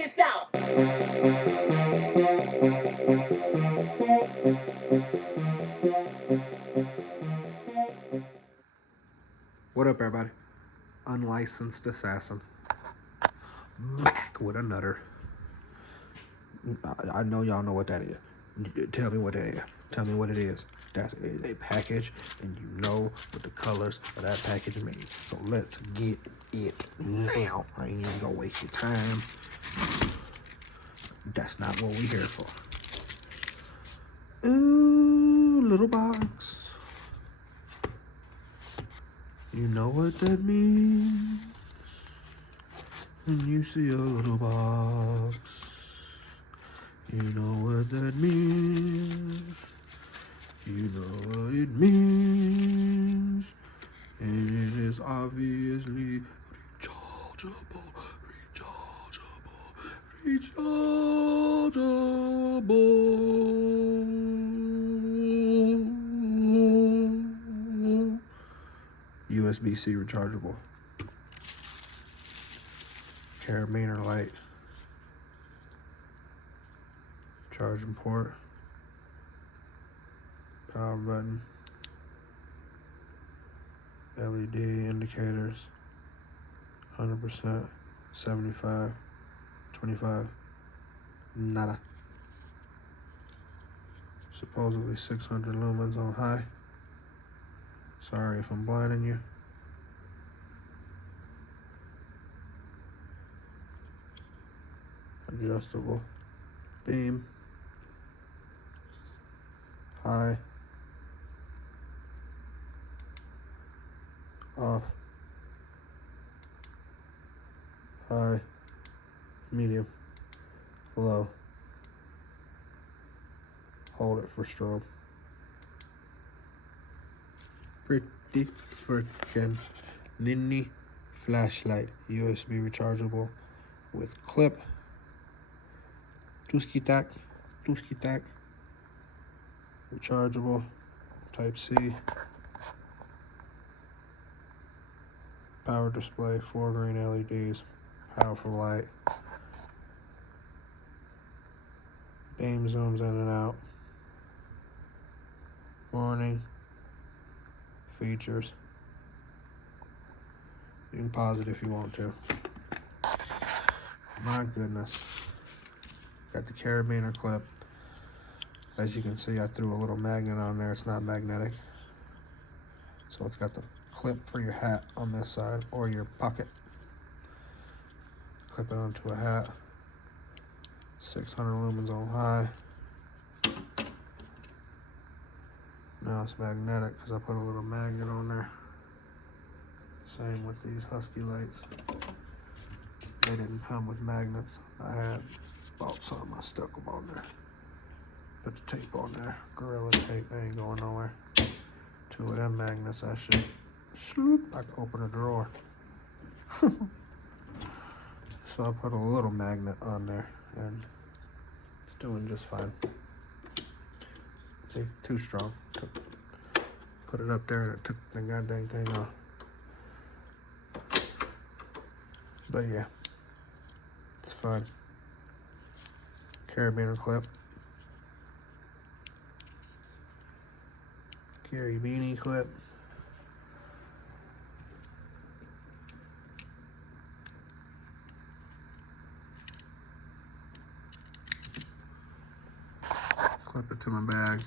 this out. What up, everybody? Unlicensed assassin. Back with a nutter. I know y'all know what that is. Tell me what that is. Tell me what it is. That's a package, and you know what the colors of that package mean. So let's get it now. I ain't even gonna waste your time. That's not what we here for. Ooh, little box. You know what that means when you see a little box. You know what that means. You know what it means. And it is obviously rechargeable, rechargeable. USB-C rechargeable. Carabiner light. Charging port. Power button. LED indicators. 100%. 75. 25. Nada. Supposedly 600 lumens on high. Sorry if I'm blinding you. Adjustable beam. High. Off. High. Medium. Low. Hold it for strobe. Pretty freaking mini flashlight. USB rechargeable with clip. TuskiTac. Rechargeable. Type C. Power display. 4 green LEDs. Powerful light. Beam zooms in and out. Warning. Features. You can pause it if you want to. My goodness. Got the carabiner clip. As you can see, I threw a little magnet on there. It's not magnetic. So it's got the clip for your hat on this side or your pocket. Clip it onto a hat. 600 lumens on high. Now it's magnetic because I put a little magnet on there. Same with these Husky lights. They didn't come with magnets. I had bought some. I stuck them on there. Put the tape on there. Gorilla tape. They ain't going nowhere. 2 of them magnets. I should. I can open a drawer. So I put a little magnet on there, and it's doing just fine. See, too strong. Put it up there, and it took the goddamn thing off. But yeah, it's fun. Carabiner clip. Carabiner clip. Clip it to my bag.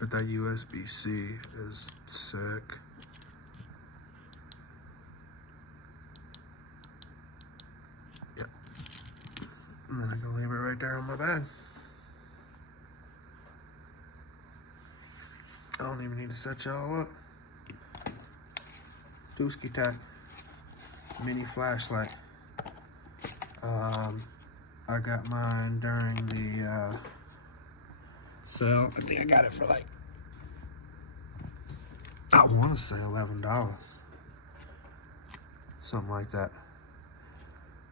But that USB-C is sick. Yep. And then I can leave it right there on my bag. I don't even need to set y'all up. TuskiTac mini flashlight. I got mine during the sale. I think I got it for like, I want to say $11. Something like that.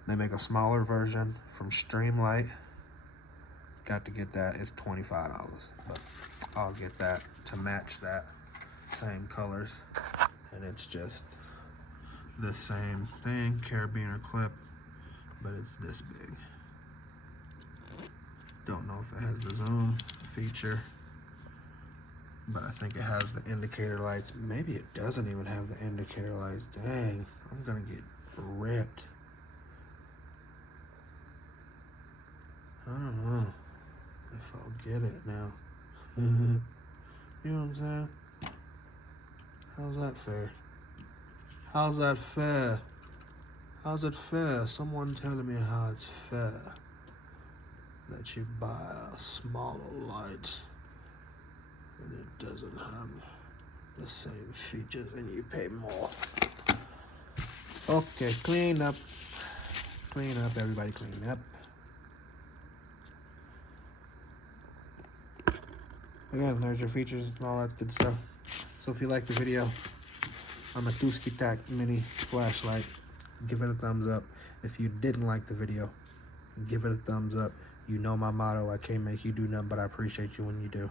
They make a smaller version from Streamlight. Got to get that. It's $25, but I'll get that to match that. Same colors, and it's just the same thing, carabiner clip, but it's this big. Don't know if it has the zoom feature, but I think it has the indicator lights. Maybe it doesn't even have the indicator lights. Dang, I'm gonna get ripped. I don't know if I'll get it now. You know what I'm saying? How's that fair? How's that fair? How's it fair? Someone telling me how it's fair that you buy a smaller light and it doesn't have the same features and you pay more. Okay, clean up. Clean up, everybody clean up. Again, there's your features and all that good stuff. So if you like the video on the TuskiTac mini flashlight, give it a thumbs up. If you didn't like the video, give it a thumbs up. You know my motto, I can't make you do nothing, but I appreciate you when you do.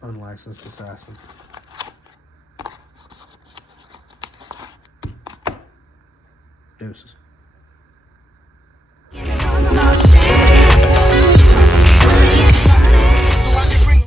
Unlicensed assassin. Deuces.